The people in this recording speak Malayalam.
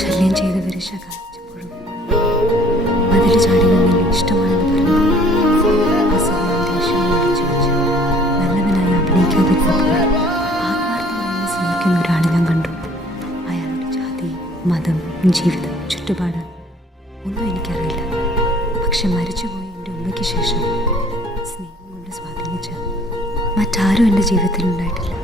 ശല്യം ചെയ്തവരെ ശകാരിച്ചപ്പോഴും മതിൽ ചാടി വന്നിൽ ഇഷ്ടമാണെന്ന് പറഞ്ഞു അസൂയയും ദേഷ്യവും ഒളിച്ചു വെച്ച് നല്ലവനായി അഭിനയിക്കാതിരുന്നപ്പോൾ ആത്മാർത്ഥമായി സ്നേഹിക്കുന്ന ഒരാളെ ഞാൻ കണ്ടു. അയാളുടെ ജാതി, മതം, ജീവിതം, ചുറ്റുപാട് ഒന്നും എനിക്കറിയില്ല. പക്ഷെ മരിച്ചുപോയ എൻ്റെ ഉമ്മയ്ക്ക് ശേഷം സ്നേഹം കൊണ്ട് സ്വാധീനിച്ച മറ്റാരും എൻ്റെ ജീവിതത്തിൽ ഉണ്ടായിട്ടില്ല.